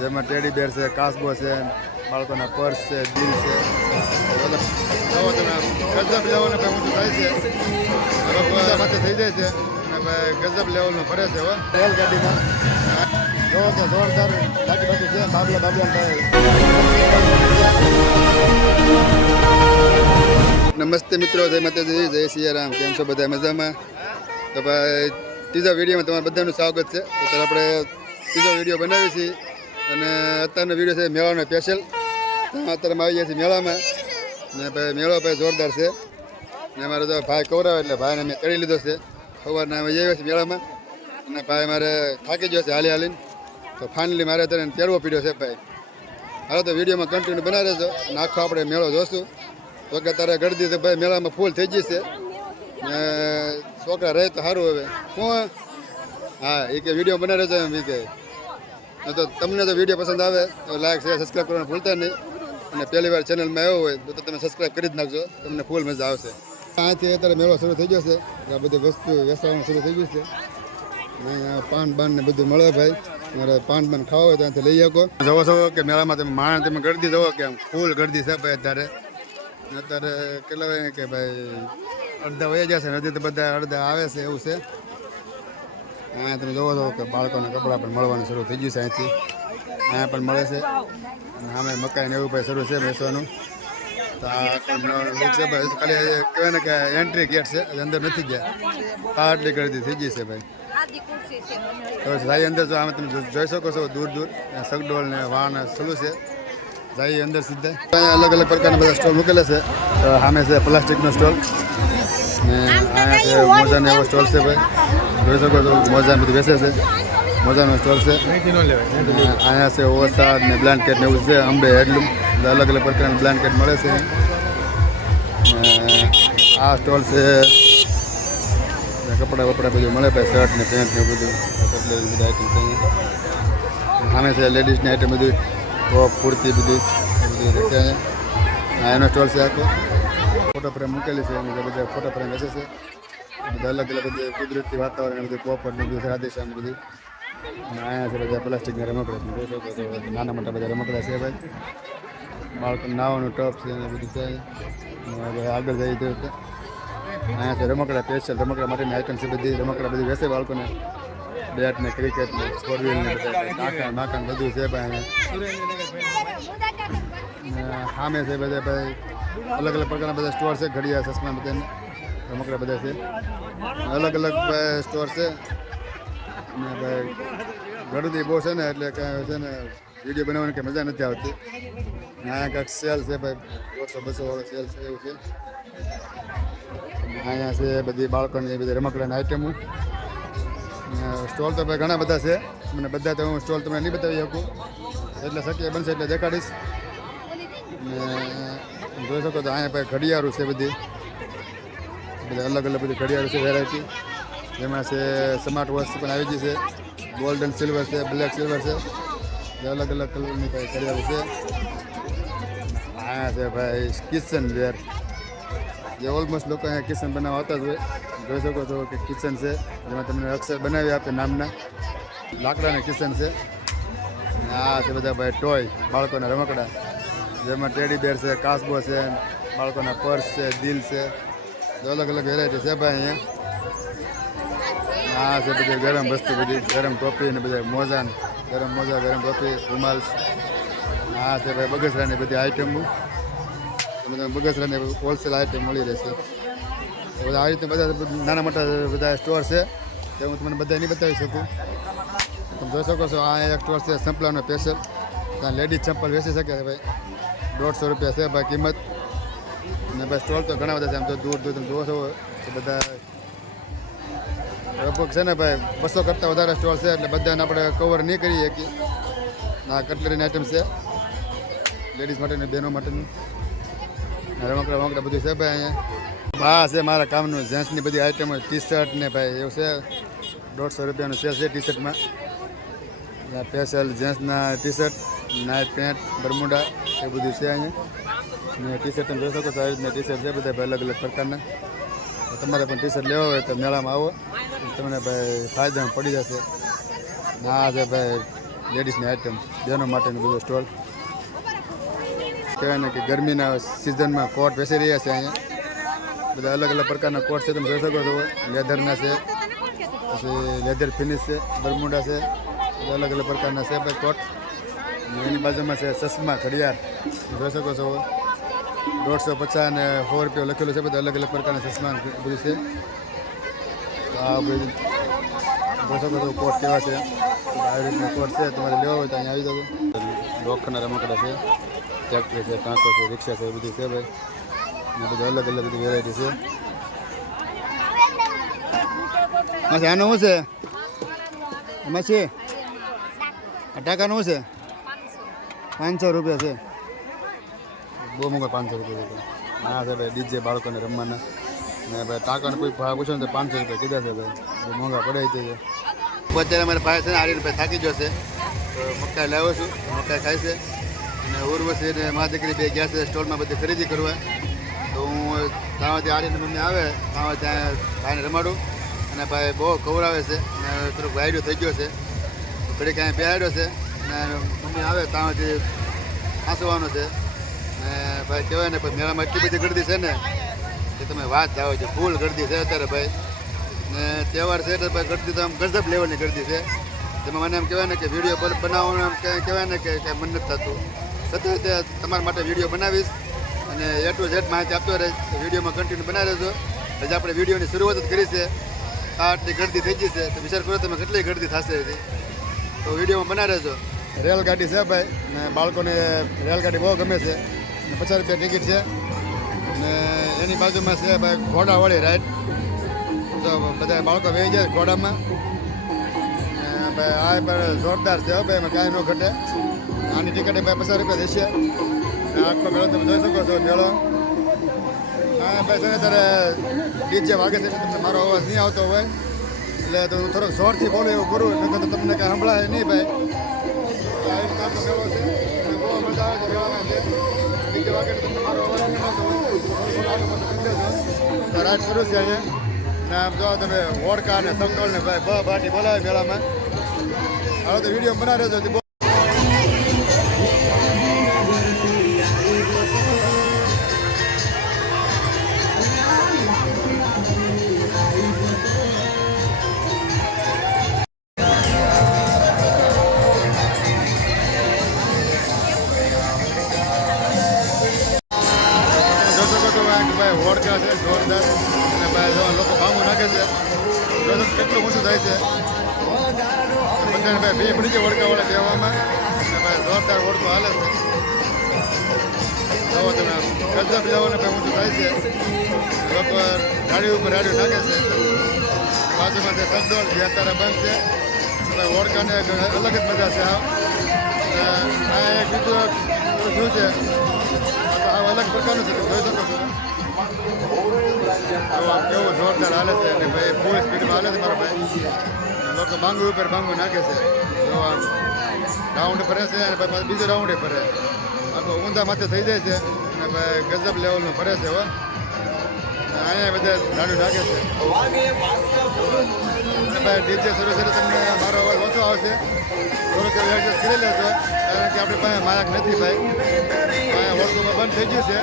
જેમાં ટેડી બેર છે, કાસબો છે, બાળકોના પર્સ છે, દિલ છે. જવો તમે ગજબ લેવલનું ભાઈ ઊંચું થાય છે, માથે થઈ જાય છે અને ભાઈ ગજબ લેવલનું ફરે છે. હો રેલગાડીમાં જોવો કે જોરદાર ગાડી બાકી છે. બાબલા ભાઈ નમસ્તે મિત્રો, જય માતાજી, જય સિયારામ. કેમ છો બધા? મજામાં? તો ભાઈ ત્રીજા વિડીયોમાં તમારું બધાનું સ્વાગત છે. તો આપણે ત્રીજો વિડીયો બનાવીએ છીએ અને અત્યારનો વિડીયો છે મેળાનો સ્પેશિયલ. અત્યારે આવી ગયા છીએ મેળામાં ને ભાઈ મેળો ભાઈ જોરદાર છે ને અમારે તો ભાઈ કવરાવે એટલે ભાઈને મેં કરી લીધો છે. સવારના અમે આવ્યા છીએ મેળામાં અને ભાઈ મારે થાકી ગયો છે હાલીને, તો ફાઇનલી મારે અત્યારે તેડવો પીડ્યો છે ભાઈ. હાલો તો વિડીયોમાં કન્ટિન્યુ બનાવી રહેજો અને આખો આપણે મેળો જોશું. તો કે તારે ગળદી તો ભાઈ મેળામાં ફૂલ થઈ ગઈ છે ને છોકરા રહે તો સારું. હવે શું હા એ કે વિડીયો બનાવી રહેજો એમ કે. તો તમને તો વિડીયો પસંદ આવે તો લાઈક શેર સબસ્ક્રાઈબ કરવાનું ભૂલતા નહીં અને પહેલી વાર ચેનલમાં આવ્યો હોય તો તમે સબસ્ક્રાઈબ કરી જ નાખજો, તમને ફૂલ મજા આવશે. અહીંથી અત્યારે મેળો શરૂ થઈ ગયો છે, આ બધી વસ્તુ વેચાવાનું શરૂ થઈ ગયું છે. અહીંયા પાન બાન ને બધું મળે ભાઈ. મારે પાન બાન ખાવા હોય તો અહીંથી લઈ શકો. જોવો છો કે મેળામાં તમે માણસ તમે ગળદી જોવો કે આમ ફૂલ ગળદી છે ભાઈ. અત્યારે કેટલા હોય કે ભાઈ અડધા વહી જશે ને હજી તો બધા અડધા આવે છે એવું છે. અહીંયા તમે જોવો છો કે બાળકોના કપડાં પણ મળવાનું શરૂ થઈ ગયું છે. અહીંથી અહીંયા પણ મળે છે અને આમે મકાઈને એવું ભાઈ શરૂ છે વેચવાનું. તો આ છે ભાઈ. ખાલી કહેવાય ને કે એન્ટ્રી ગેટ છે, અંદર નથી ગયા. આટલી ગળદી થઈ ગઈ છે ભાઈ. તો ભાઈ અંદર જો આમે તમે જોઈ શકો છો દૂર સગડોળ ને વાહન સલું છે. જાય અંદર સીધા. અહીંયા અલગ અલગ પ્રકારના બધા સ્ટોલ મૂકેલા છે. સામે છે પ્લાસ્ટિકનો સ્ટોલ ને અહીંયા છે મોજાનો એવો સ્ટોલ છે ભાઈ. જોઈ શકો છો મોજા બધું બેસે છે. મોજાનો સ્ટોલ છે. અહીંયા છે ઓસાદ ને બ્લેન્કેટ ને એવું છે. અંબે હેડલૂમ અલગ અલગ પ્રકારના બ્લેન્કેટ મળે છે. આ સ્ટોલ છે કપડાં વપડા બધું મળે ભાઈ. શર્ટ ને પેન્ટ ને બધું બધી આઈટમ છે. સામે છે લેડીઝની આઈટમ બધું ટોપ કુર્તી બધી છે. એનો સ્ટોલ છે આખો. ફોટો ફ્રેમ મૂકેલી છે એની બધા ફોટો ફ્રેમ બેસે છે. બધા અલગ અલગ બધી કુદરતી વાતાવરણ બધું પોપર ને બધું રાધેશ્યામ બધું. અને અહીંયા છે બધા પ્લાસ્ટિકના રમકડા, નાના મોટા બધા રમકડા છે ભાઈ. બાળકો નાવાનું ટપ છે અને બધું છે. આગળ જઈ તો અહીંયા છે રમકડા સ્પેશિયલ રમકડા માટેની આઈટમ છે બધી. રમકડા બધી બેસે બાળકોને. બેટ ને ક્રિકેટ ને ફોર વ્હીલ ને બધા કાંકણ માકણ બધું છે ભાઈ. અહીંયા સામે છે બધા ભાઈ અલગ અલગ પ્રકારના બધા સ્ટોર છે. ઘડિયાળ ચશ્મા બધા રમકડા બધા છે. અલગ અલગ સ્ટોર છે ને ભાઈ. ગળદી બહુ છે ને એટલે કાંઈ છે ને વિડીયો બનાવવાની કંઈ મજા નથી આવતી. અહીંયા કાંઈક સેલ છે ભાઈ, 100-200 વાળો સેલ છે એવું છે. અહીંયા છે બધી બાળકોની બધી રમકડાની આઈટમો. સ્ટોલ તો ભાઈ ઘણા બધા છે. મને બધા તો હું સ્ટોલ તમને નહીં બતાવી શકું, એટલે શક્ય બનશે એટલે દેખાડીશ. ને જોઈ શકો તો અહીંયા ભાઈ ઘડિયાળું છે બધી અલગ અલગ બધી ઘડિયાળું છે વેરાયટી. જેમાં છે સ્માર્ટ વોચ પણ આવી ગઈ છે. ગોલ્ડન સિલ્વર છે, બ્લેક સિલ્વર છે. અલગ અલગ કલરની ભાઈ ઘડિયાળું છે. અહીંયા છે ભાઈ કિચન વેર, જે ઓલમોસ્ટ લોકો અહીંયા કિચન બનાવવા આવતા જ હોય. જોઈ શકો છો કે કિચન છે જેમાં તમને અક્ષર બનાવી આપે નામના. લાકડાના કિચન છે. આ છે બધા ભાઈ ટોય બાળકોના રમકડા, જેમાં ટેડી બેર છે, કાસબો છે, બાળકોના પર્સ છે, દિલ છે. અલગ અલગ વેરાયટી છે ભાઈ અહીંયા. આ છે બધી ગરમ વસ્તુ, બધી ગરમ ટોપી ને બધા મોજા, ગરમ મોજા, ગરમ ટોપી, રૂમાલ. આ છે ભાઈ બગસરાની બધી આઈટમો. બધા બગસરાની હોલસેલ આઈટમ મળી રહેશે. બધા આ રીતે બધા નાના મોટા બધા સ્ટોર છે તે હું તમને બધા નહીં બતાવી શકું. તમે જોઈ શકો છો આ એક સ્ટોર છે સંપલાનો સ્પેશિયલ. ત્યાં લેડીઝ ચંપલ વેચી શકે ભાઈ. 150 રૂપિયા છે ભાઈ કિંમત. અને ભાઈ સ્ટોલ તો ઘણા બધા છે. આમ તો દૂર દૂર તમે જોવો છો કે બધા લગભગ છે ને ભાઈ 200 કરતાં વધારે સ્ટોલ છે, એટલે બધાને આપણે કવર નહીં કરી શકીએ. આ કટલેરીની આઈટમ છે લેડીઝ માટેની, બહેનો માટેની. રમકડા વમકડા બધું છે ભાઈ અહીંયા. હા છે મારા કામનું જેન્ટ્સની બધી આઈટમો, ટી શર્ટ ને ભાઈ એવું છે. 150 રૂપિયાનું સેલ છે ટી શર્ટમાં. સ્પેશિયલ જેન્ટ્સના T shirt, night pant, bermuda એ બધું છે અહીંયા. ને ટી શર્ટ તમે જોઈ શકો છો આ રીતના ટી શર્ટ છે બધા અલગ અલગ પ્રકારના. તમારે પણ ટી શર્ટ લેવા હોય તો મેળામાં આવો, તમને ભાઈ ફાયદામાં પડી જશે. ના છે ભાઈ લેડીઝની આઇટમ બહેનો માટેનું બધો સ્ટોલ કહેવાય ને કે ગરમીના સિઝનમાં કોટ બેસી રહ્યા છે અહીંયા બધા અલગ અલગ પ્રકારના કોટ છે તમે જોઈ શકો છો લેધરના છે પછી લેધર ફિનિશ છે બરમુડા છે બધા અલગ અલગ પ્રકારના છે ભાઈ કોટ અને એની બાજુમાં છે ચશ્મા ઘડિયાળ જોઈ શકો છો 150 અને 100 રૂપિયા લખેલું છે બધા અલગ અલગ પ્રકારના ચશ્મા બધું છે તો આ બધું જોઈ શકો છો કોટ કેવા છે આવી રીતના કોટ છે તમારે લેવા હોય તો અહીંયા આવી જજો લોખંડના રમકડા છે ટ્રેક્ટર છે કાંકો છે રિક્ષા છે એ બધું છે ભાઈ ને બધું અલગ અલગ બધી વેરાયટી છે આનું શું છે એમાં છે આ ટાકાનું શું છે 500 રૂપિયા છે બહુ મોંઘા 500 રૂપિયા હા છે ભાઈ ડીજે બાળકોને રમવાના ને ભાઈ ટાંકાનો કોઈ ભાવ પૂછો ને તો 500 રૂપિયા કીધા છે ભાઈ મોંઘા પડે છે અત્યારે અમારે ભાઈ છે ને 8 રૂપિયા થાકી જશે તો મકાઈ લાવ્યો છું મકાઈ ખાય છે અને ઉર્વશી અને મા દીકરી બે ગયા છે સ્ટોલમાં બધી ખરીદી કરવા તો હું ત્યાંથી આડીને મમ્મી આવે ત્યાં ભાઈને રમાડું અને ભાઈ બહુ ખવડાવે છે અને થોડોક વાયડો થઈ ગયો છે ઘડીક અહીંયા બેહાડ્યો છે અને મમ્મી આવે ત્યાંથી હાંસવાનો છે ને ભાઈ કહેવાય ને ભાઈ મેળામાં એટલી બધી ગરદી છે ને કે તમે વાત જાઓ છો ફૂલ ગરદી છે અત્યારે ભાઈ ને તહેવાર છે એટલે ભાઈ ગરદી તો આમ ગજબ લેવલની ગરદી છે જેમાં મને એમ કહેવાય ને કે વિડીયો બનાવવાનું એમ કહેવાય ને કે મન નથી થતું છતાં તે તમારા માટે વિડીયો બનાવીશ અને A to Z માહિતી આપતો રહીશ વિડીયોમાં કન્ટિન્યુ બનાવી રહેજો હજી આપણે વિડીયોની શરૂઆત જ કરી છે આ આટલી ગરદી થઈ ગઈ છે તો વિચાર કરો તમે કેટલી ગરદી થશે હજી તો વિડીયોમાં બનાવી રહેજો રેલગાડી છે ભાઈ ને બાળકોને રેલગાડી બહુ ગમે છે ને 50 રૂપિયા ટિકિટ છે ને એની બાજુમાં છે ભાઈ ઘોડાવાળી રાઈડ તો બધા બાળકો વહી જાય ઘોડામાં ને ભાઈ આ પણ જોરદાર છે ભાઈ એમાં કાંઈ ન ઘટે આની ટિકિટ ભાઈ 50 રૂપિયા થશે ને આખો મેળો તમે જોઈ શકો છો મેળો હા ભાઈ તમે ત્યારે ડીજે વાગે છે તમને મારો અવાજ નહીં આવતો હોય એટલે તો હું થોડોક જોરથી બોલું એવું કરું નકર તો તમને કાંઈ સંભળાય નહીં ભાઈ આવી રીતે આખો મેળો છે અને બહુ મજા આવે છે મેળામાં છે ડીજે વાગે તમને મારો અવાજ નહીં આવતો હોય તો રાઈડ શરૂ છે અહીંયા ને આમ જો તમે ઓળકા ને સમટોળ ને ભાઈ બાટી બોલાવે મેળામાં હવે તો વિડીયો બનાવી રહેજો ભાઈ હોડકા છે જોરદાર અને ભાઈ જો લોકો ભાંગું નાખે છે કેટલું ઊંચું થાય છે બધાને ભાઈ બે પડી છે હોડકાવાળા કહેવામાં અને ભાઈ જોરદાર હોડકું હાલે છે જવો તમે ગજબ જવાને ભાઈ ઊંચું થાય છે લોકો ગાડી ઉપર રાડીઓ નાખે છે બાજુમાં જે સદોળ જે અત્યારે બંધ છે ભાઈ હોડકાને અલગ જ મજા છે આ એક બીજું શું છે આ અલગ પ્રકારનું છે તમે જોઈ શકો છો કેવું જોરદાર હાલે છે અને ભાઈ ફૂલ સ્પીડમાં હાલે છે મારા ભાઈ લોકો બાંગુ ઉપર બાંગુ નાખે છે જો આમ રાઉન્ડ ફરે છે અને ભાઈ બીજો રાઉન્ડ ફરે આખો ઊંધા માથે થઈ જાય છે અને ભાઈ ગજબ લેવલનું ફરે છે હો અહીંયા બધા રાડું નાખે છે અને ભાઈ ડીજે શરૂ કરે તમને મારો અવાજ ઓછો આવશે થોડુંક એડજસ્ટ કરી લેજો કારણ કે આપણી પાસે માયક નથી ભાઈ અહીંયા વસ્તુમાં બંધ થઈ ગયું છે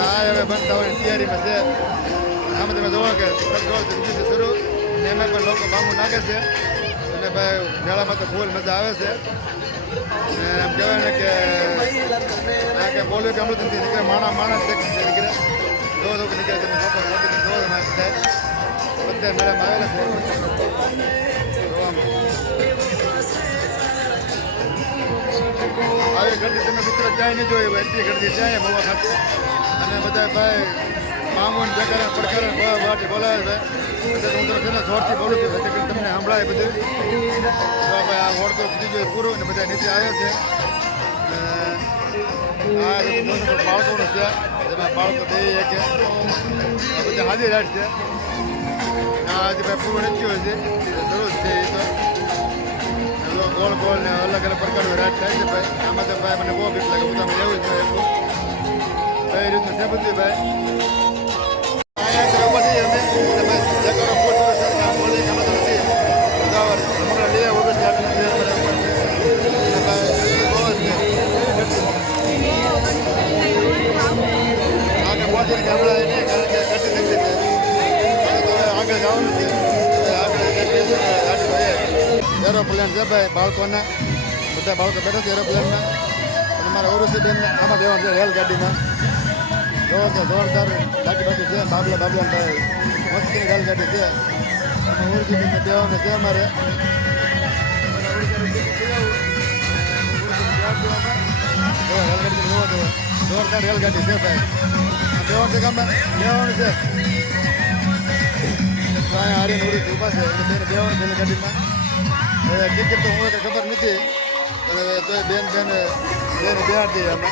આ હવે બંધ થવાની તૈયારીમાં છે આમાં તમે જોવો કે સગવડ શરૂ અને એમાં પણ લોકો બાંબુ નાખે છે અને ભાઈ મેળામાં તો ફૂલ મજા આવે છે અને એમ કહેવાય ને કે આ કે બોલ્યું કે અમૃત નથી નીકળે માણસ નીકળે જો નીકળે તમે લોકો મોટી જોવો થાય બધા મેળામાં આવેલા છે આવી ઘરથી તમે મિત્રો ક્યાંય નહીં જોઈ એટલી ઘરથી છે અહીંયા મોવા ખાતે અને બધા ભાઈ મામૂન બેકાર પડકાર વાટી બોલાવે ભાઈ બધા હું તો છે ને જોરથી બોલું છું જેથી તમને સંભળાય બધું તો ભાઈ આ ઓળખો બીજું જોઈએ પૂરું અને બધા નીચે આવે છે આ બાળકોનું છે જેમાં બાળકો બે કે બધા હાજી રાઈડ છે આ હજી ભાઈ પૂરું નથી હોય છે જરૂર છે એ તો ગોળ ગોળ ને અલગ અલગ પ્રકારનું રાઈડ થાય છે ભાઈ આમાં તો ભાઈ મને બહુ બીક લાગે હું તમે એવું જ થાય એટલું કઈ રીતનું છે બધું ભાઈ અહીંયા ઉભા થઈએ અમે બોલી સમગ્ર લઈએ વગર એરોપ્લેન છે ભાઈ બાળકોના, બધા બાળકો બેઠા છે એરોપ્લેનમાં. અને મારા ઉર્વશી બેનને આમાં બેવાનું છે રેલગાડીમાં. જોરદાર બાકી છે બાબલા ભાઈ મસ્તી રેલગાડી છે. અને ઉર્વશી બેનને બેવાનું છે અમારે. જોરદાર રેલગાડી છે ભાઈ. બેવાનું છે ગામમાં બેવાનું છે. અહીંયા હારીને ઉડી ઊભા છે એટલે બેન બેવાનું છે રેલગાડીમાં. હવે ટિકિટ તો હું ખબર નથી, અને તો બેન બેહાડી દઈએ અમે.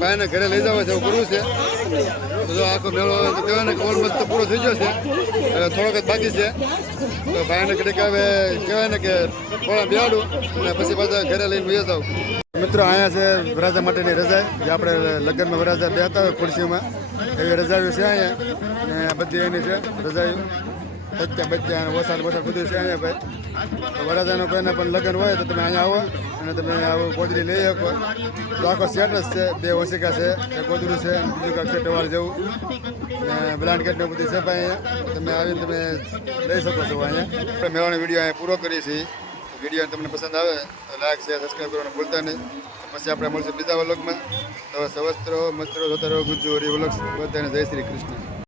ભાઈને ઘરે લઈ જવા છે એવું કરવું છે. તો આખો મેળો કહેવાય ને ઓલમોસ્ટ પૂરો થઈ ગયો છે, થોડોક જ બાકી છે. તો ભાઈને ઘડીક હવે કહેવાય ને કે થોડા બેહાડું અને પછી પાછા ઘરે લઈને વહી જાઉં. મિત્રો અહીંયા છે વરાજા માટેની રજા, જે આપણે લગ્નમાં વરાજા બેહતા હોય ખુરશીમાં એવી રજાઓ છે અહીંયા. અને બધી એની છે રજાઓ, બચ્ચા અને વસાડ બધું છે અહીંયા ભાઈ. તો વરાજાનો કોઈને પણ લગ્ન હોય તો તમે અહીંયા આવો અને તમે આવું ગોદડી લઈ શકો. તો આખો સેટ જ છે, 2 ઓશિકા છે, એક ગોદડું છે, બીજું કાંક છે ટવાલ જેવું, અને બ્લાન્કેટ ને બધી છે ભાઈ અહીંયા. તમે આવીને તમે લઈ શકો છો અહીંયા. આપણે મેળાનો વિડીયો અહીંયા પૂરો કરીએ છીએ. વિડીયો તમને પસંદ આવે તો લાઈક શેર સબસ્ક્રાઈબ કરવાનું ભૂલતા નહીં. પછી આપણે મળશું બીજા વ્લોગમાં. તો સવસ્ત્રો મસ્ત્રો જોતા રહો ગુજ્જુ હરિ વ્લોગ્સ. બધાને જય શ્રી કૃષ્ણ.